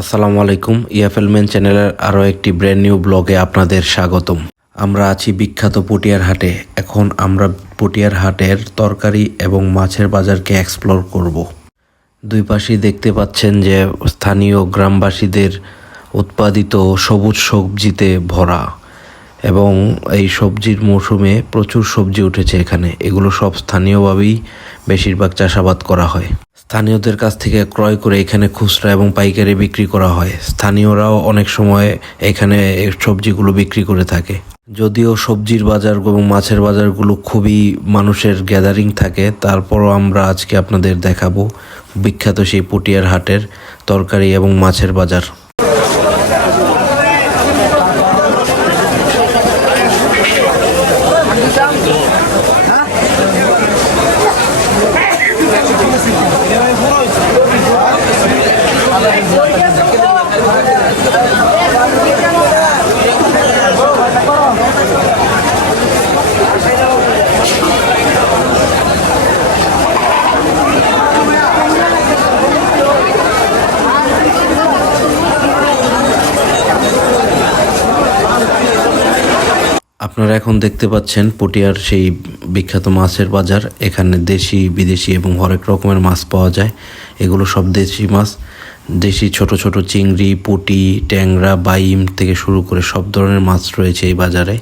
আসসালামু আলাইকুম, EFL main চ্যানেলের আরও একটি ব্র্যান্ড নিউ ব্লগে আপনাদের স্বাগতম। আমরা আছি বিখ্যাত পটিয়ার হাটে। এখন আমরা পটিয়ার হাটের তরকারি এবং মাছের বাজারকে এক্সপ্লোর করব। দুই পাশেই দেখতে পাচ্ছেন যে স্থানীয় গ্রামবাসীদের উৎপাদিত সবুজ সবজিতে ভরা, এবং এই সবজির মৌসুমে প্রচুর সবজি উঠেছে এখানে। এগুলো সব স্থানীয়ভাবেই বেশিরভাগ চাষাবাদ করা হয়। স্থানীয়দের কাছ থেকে ক্রয় করে এখানে খুচরা এবং পাইকারি বিক্রি করা হয়। স্থানীয়রাও অনেক সময় এখানে সবজিগুলো বিক্রি করে থাকে। যদিও সবজির বাজার এবং মাছের বাজারগুলো খুবই মানুষের গ্যাদারিং থাকে, তারপরও আমরা আজকে আপনাদের দেখাবো বিখ্যাত সেই পটিয়ার হাটের তরকারি এবং মাছের বাজার। আপনারা এখন দেখতে পাচ্ছেন পটিয়ার সেই বিখ্যাত মাছের বাজার। এখানে দেশি, বিদেশি এবং হরেক রকমের মাছ পাওয়া যায়। এগুলো সব দেশি মাছ। দেশি ছোট ছোট চিংড়ি, পুঁটি, ট্যাংরা, বাইম থেকে শুরু করে সব ধরনের মাছ রয়েছে এই বাজারে।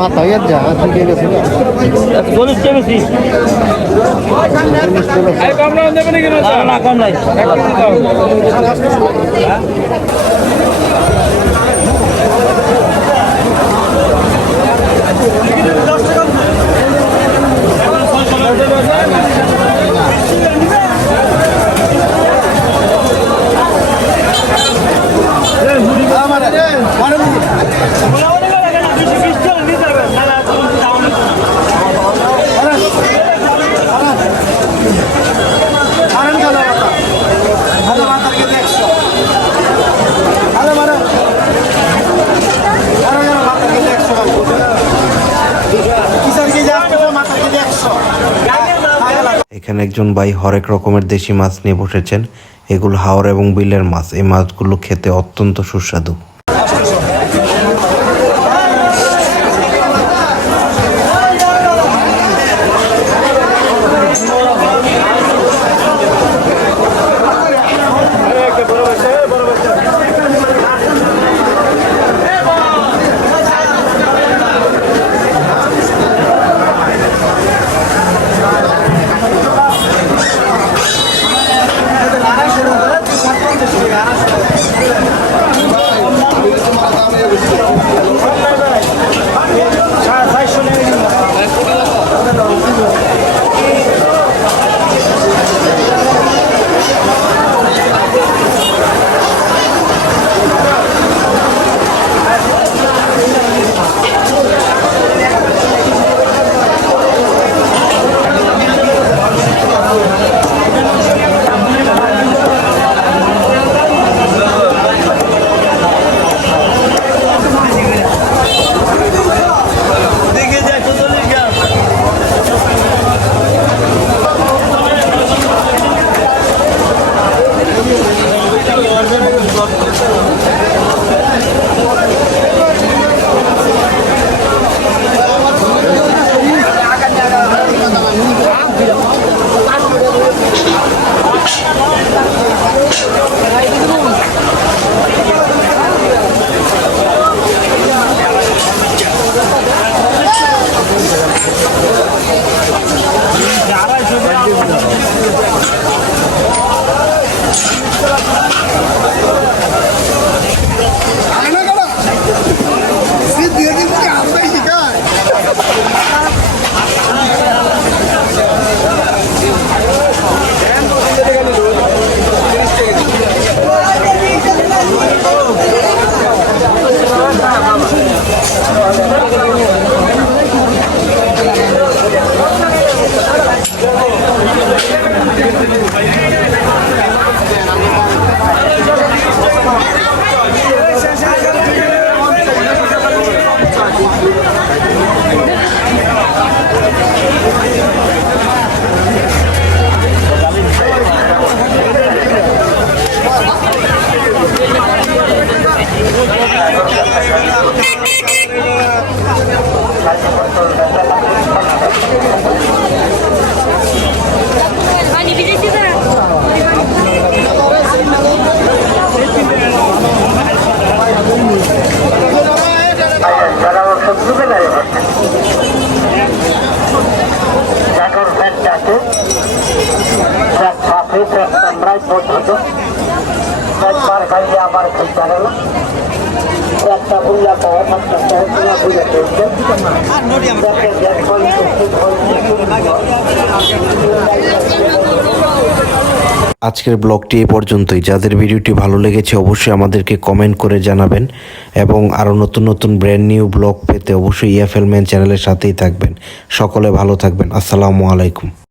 মাথা যা ঠিক আছে কম নাই। এখানে একজন ভাই হরেক রকমের দেশি মাছ নিয়ে বসেছেন। এগুলো হাওর এবং বিলের মাছ। এই মাছগুলো খেতে অত্যন্ত সুস্বাদু। আজকের ব্লগটি এই পর্যন্তই। যাদের ভিডিওটি ভালো লেগেছে অবশ্যই আমাদেরকে কমেন্ট করে জানাবেন এবং আরও নতুন নতুন ব্র্যান্ড নিউ ব্লগ পেতে অবশ্যই ইএফএল ম্যান চ্যানেলের সাথেই থাকবেন। সকলে ভালো থাকবেন। আসসালামু আলাইকুম।